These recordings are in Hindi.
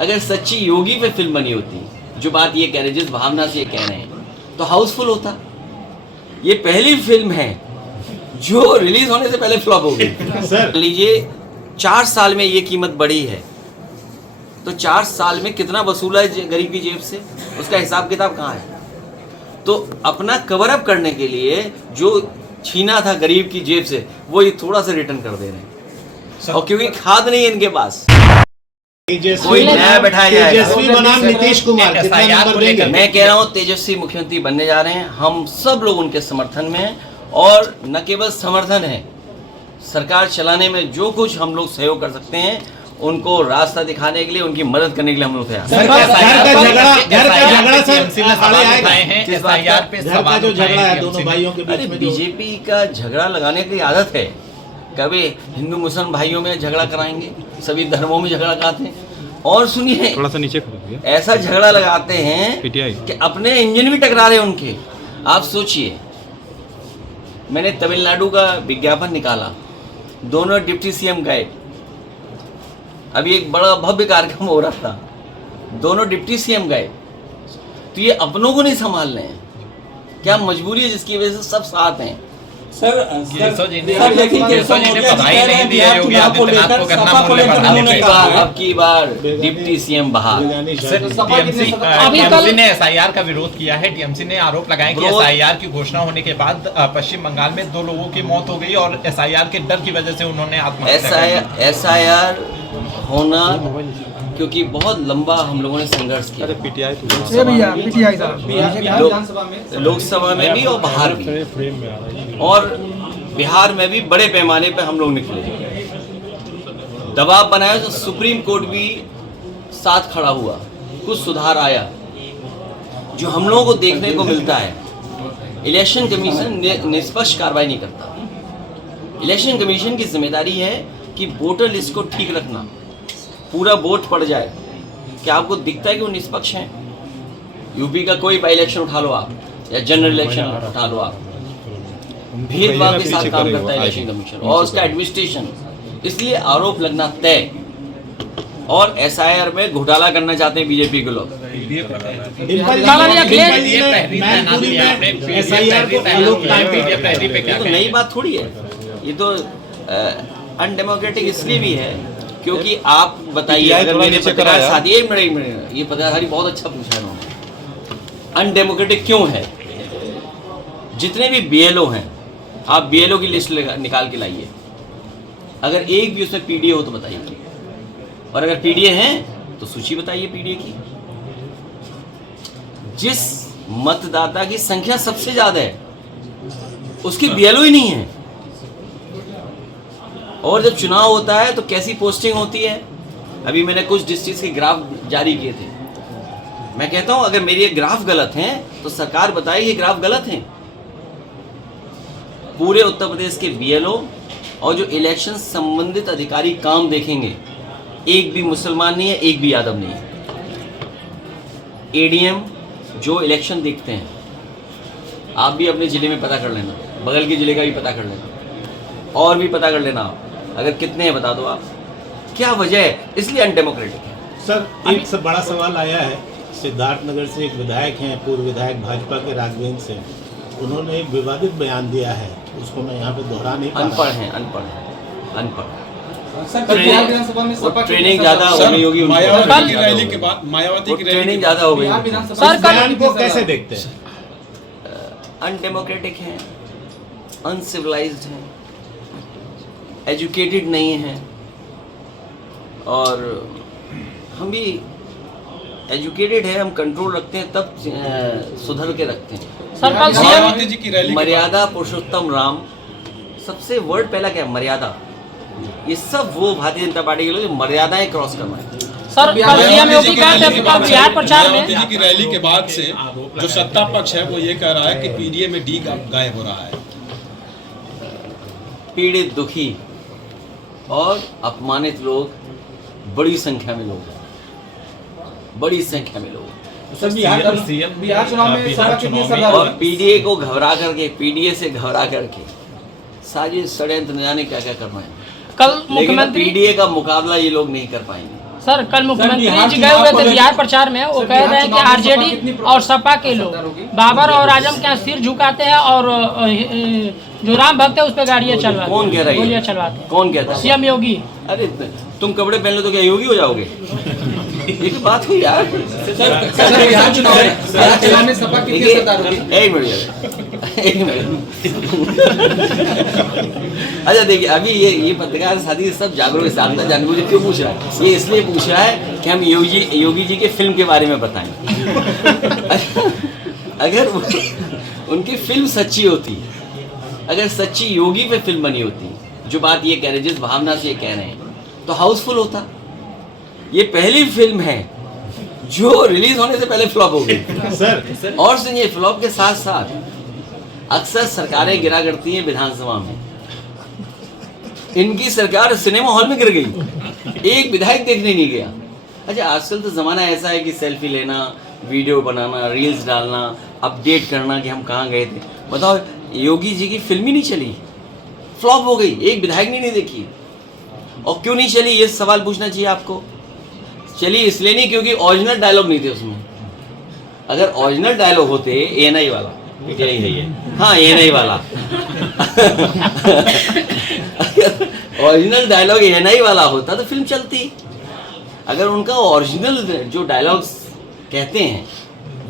अगर सच्ची योगी पे फिल्म बनी होती, जो बात ये कह रहे, जिस भावना से ये कह रहे हैं, तो हाउसफुल होता। ये पहली फिल्म है जो रिलीज होने से पहले फ्लॉप हो गई। सर लीजिए 4 साल में ये कीमत बढ़ी है, तो 4 साल में कितना वसूला है गरीब की जेब से, उसका हिसाब किताब कहाँ है? तो अपना कवर अप करने के लिए जो छीना था गरीब की जेब से, वो ये थोड़ा सा रिटर्न कर दे रहे हैं। और क्योंकि खाद नहीं है इनके पास, कोई नया बैठाया जाएगा। तेजस्वी बनाम नीतीश कुमार, कितना नंबर देंगे? मैं कह रहा हूँ तेजस्वी मुख्यमंत्री बनने जा रहे हैं। हम सब लोग उनके समर्थन में हैं, और न केवल समर्थन है, सरकार चलाने में जो कुछ हम लोग सहयोग कर सकते हैं, उनको रास्ता दिखाने के लिए, उनकी मदद करने के लिए हम लोग तैयार हैं। बीजेपी का झगड़ा लगाने की आदत है। कभी हिंदू मुस्लिम भाइयों में झगड़ा कराएंगे, सभी धर्मों में झगड़ा कराते हैं, और सुनिए थोड़ा सा नीचे ऐसा झगड़ा लगाते हैं कि अपने इंजन भी टकरा रहे उनके। आप सोचिए, मैंने तमिलनाडु का विज्ञापन निकाला, दोनों डिप्टी सीएम गए, अभी एक बड़ा भव्य कार्यक्रम हो रहा था, दोनों डिप्टी सीएम गए, तो ये अपनों को नहीं संभाल रहे हैं। क्या मजबूरी है जिसकी वजह से सब साथ हैं? सर अब की बार डिप्टी सीएम बहार। टीएमसी ने एसआईआर का विरोध किया है। टीएमसी ने आरोप लगाया कि एसआईआर की घोषणा होने के बाद पश्चिम बंगाल में 2 लोगों की मौत हो गई, और एसआईआर के डर की वजह से उन्होंने आत्महत्या। एसआईआर होना, क्योंकि बहुत लंबा हम लोगों ने संघर्ष किया, लोकसभा में भी और बाहर भी, और बिहार में भी बड़े पैमाने पर हम लोग निकले, दबाव बनाया, तो सुप्रीम कोर्ट भी साथ खड़ा हुआ, कुछ सुधार आया। जो हम लोगों को देखने को मिलता है, इलेक्शन कमीशन निष्पक्ष कार्रवाई नहीं करता। इलेक्शन कमीशन की जिम्मेदारी है कि वोटर लिस्ट को ठीक रखना, पूरा वोट पड़ जाए। क्या आपको दिखता है कि वो निष्पक्ष हैं? यूपी का कोई बाई इलेक्शन उठा लो आप, या जनरल इलेक्शन उठा लो आप, भेदभाव के साथ काम करता है इलेक्शन कमीशन और उसका एडमिनिस्ट्रेशन। इसलिए आरोप लगना तय। और एसआईआर में घोटाला करना चाहते हैं बीजेपी के लोग। तो नई बात थोड़ी है, ये तो अनडेमोक्रेटिक इसलिए भी है क्योंकि आप बताइए, अगर मेरे पत्रकार साथी, एक मिनट, ये पत्रकारी बहुत अच्छा पूछा इन्होंने, अनडेमोक्रेटिक क्यों है? जितने भी बीएलओ हैं, आप बीएलओ की लिस्ट निकाल के लाइए, अगर एक भी उसमें पीडीए हो तो बताइए, और अगर पीडीए हैं तो सूची बताइए पीडीए की। जिस मतदाता की संख्या सबसे ज्यादा है उसकी बीएलओ ही नहीं है। और जब चुनाव होता है तो कैसी पोस्टिंग होती है? अभी मैंने कुछ डिस्ट्रिक्ट के ग्राफ जारी किए थे। मैं कहता हूं अगर मेरे ये ग्राफ गलत हैं तो सरकार बताए ये ग्राफ गलत हैं। पूरे उत्तर प्रदेश के बीएलओ और जो इलेक्शन संबंधित अधिकारी काम देखेंगे, एक भी मुसलमान नहीं है, एक भी यादव नहीं है। एडीएम जो इलेक्शन देखते हैं, आप भी अपने ज़िले में पता कर लेना, बगल के ज़िले का भी पता कर लेना, और भी पता कर लेना आप, अगर कितने हैं बता दो आप। क्या वजह है? इसलिए अनडेमोक्रेटिक है। सर एक सब बड़ा सवाल आया है, सिद्धार्थनगर से एक विधायक हैं, पूर्व विधायक भाजपा के राघवेंद्र से, उन्होंने एक विवादित बयान दिया है, उसको मैं यहाँ पे दोहरा नहीं पा रहा। अनपढ़ हैं, अनपढ़। ट्रेनिंग ज़्यादा हो गई होगी, मायावती की रैली के बाद, मायावती की ट्रेनिंग ज़्यादा हो गई। बयान को कैसे देखते हैं? अनडेमोक्रेटिक हैं, अनसिविलाइज्ड हैं, एजुकेटेड नहीं हैं, और हम भी एजुकेटेड है, हम कंट्रोल रखते हैं तब सुधर के रखते हैं। मायावती जी की रैली, मर्यादा पुरुषोत्तम राम, सबसे वर्ड पहला क्या है? मर्यादा। ये सब वो भारतीय जनता पार्टी के लोग जो मर्यादाएं क्रॉस कर रहे हैं। सर बिहार प्रचार में जी की रैली के बाद से जो सत्ता पक्ष है वो ये कह रहा है कि पीडीए में डी गायब हो रहा है। पीड़ित, दुखी और अपमानित लोग बड़ी संख्या में लोग हैं, बड़ी संख्या में लोग। बिहार चुनाव में और पीडीए को घबरा करके, पीडीए से घबरा करके साजिश षड्यंत्र न जाने क्या क्या करना है, कल लेकिन मुख्यमंत्री पीडीए का मुकाबला ये लोग नहीं कर पाएंगे। सर कल मुख्यमंत्री जी गए हुए थे बिहार प्रचार में, वो कह रहे हैं कि आरजेडी और सपा के लोग बाबर और आजम के यहाँ सिर झुकाते हैं और जो राम भक्त है उस पर गाड़ियाँ चलवाते, कौन कह रहा है? गोलियाँ चलवाते हैं। कौन कहता है? सीएम योगी। अरे तुम कपड़े पहन लो तो क्या योगी हो जाओगे? ये तो बात हुई यार। बिहार चुनाव में सपा कितनी सरदार होगी? एक मिनट अच्छा देखिए, अभी ये पत्रकार साथी सब जागरूक के साथ जानने मुझे क्यों पूछ रहा है? ये इसलिए पूछ रहा है कि हम योगी जी के फिल्म के बारे में बताएं। अगर उनकी फिल्म सच्ची होती, अगर सच्ची योगी पे फिल्म बनी होती, जो बात ये कह रहे, जिस भावना से ये कह रहे हैं, तो हाउसफुल होता। ये पहली फिल्म है जो रिलीज होने से पहले फ्लॉप हो गई। सर और सुनिए, फ्लॉप के साथ साथ अक्सर सरकारें गिरा करती हैं विधानसभा में। इनकी सरकार सिनेमा हॉल में गिर गई, एक विधायक देखने नहीं गया। अच्छा, आजकल तो ज़माना ऐसा है कि सेल्फी लेना, वीडियो बनाना, रील्स डालना, अपडेट करना कि हम कहाँ गए थे। बताओ, योगी जी की फिल्म ही नहीं चली, फ्लॉप हो गई, एक विधायक ने नहीं देखी। और क्यों नहीं चली, ये सवाल पूछना चाहिए आपको। चली इसलिए नहीं क्योंकि ओरिजिनल डायलॉग नहीं थे उसमें। अगर ओरिजिनल डायलॉग होते, एएनआई वाला, यही है ये, हाँ एएनआई वाला ओरिजिनल डायलॉग एएनआई वाला होता तो फिल्म चलती। अगर उनका ओरिजिनल जो डायलॉग्स कहते हैं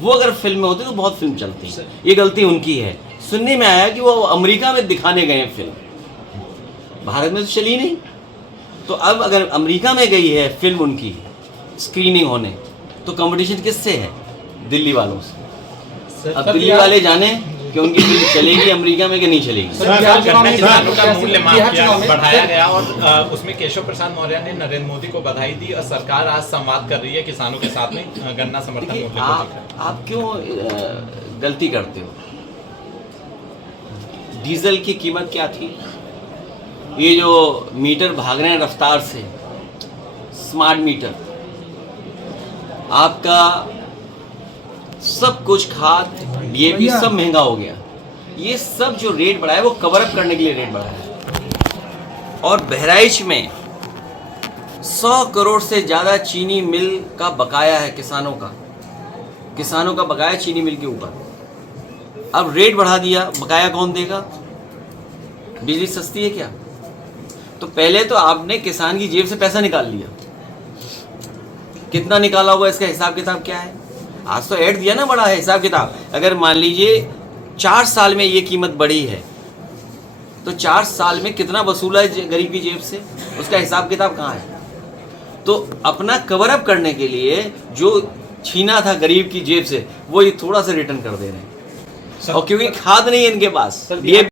वो अगर फिल्म में होते तो बहुत फिल्म चलती। ये गलती उनकी है। सुनने में आया कि वो अमेरिका में दिखाने गए हैं फिल्म, भारत में तो चली नहीं। तो अब अगर अमेरिका में गई है फिल्म उनकी स्क्रीनिंग होने, तो कंपटीशन किससे है? दिल्ली वालों से। अब दिल्ली वाले जाने कि उनकी फिल्म चलेगी अमेरिका में कि नहीं चलेगी। किसानों का मूल्य बढ़ाया गया और उसमें केशव प्रसाद मौर्य ने नरेंद्र मोदी को बधाई दी और सरकार आज संवाद कर रही है किसानों के साथ में गन्ना समर्थन मूल्य को लेकर। आप क्यों गलती करते हो? डीजल की कीमत क्या थी? ये जो मीटर भाग रहे हैं रफ्तार से, स्मार्ट मीटर, आपका सब कुछ, खाद, डीएपी सब महंगा हो गया। ये सब जो रेट बढ़ा है वो कवर अप करने के लिए रेट बढ़ा है। और बहराइच में 100 करोड़ से ज़्यादा चीनी मिल का बकाया है किसानों का बकाया चीनी मिल के ऊपर। अब रेट बढ़ा दिया, बकाया कौन देगा? बिजली सस्ती है क्या? तो पहले तो आपने किसान की जेब से पैसा निकाल लिया। कितना निकाला हुआ, इसका हिसाब किताब क्या है? आज तो ऐड दिया ना, बड़ा है हिसाब किताब। अगर मान लीजिए 4 साल में ये कीमत बढ़ी है तो 4 साल में कितना वसूला है गरीब की जेब से, उसका हिसाब किताब कहाँ है? तो अपना कवर अप करने के लिए जो छीना था गरीब की जेब से, वो ये थोड़ा सा रिटर्न कर दे रहे हैं। और क्योंकि खाद नहीं है इनके पास, ये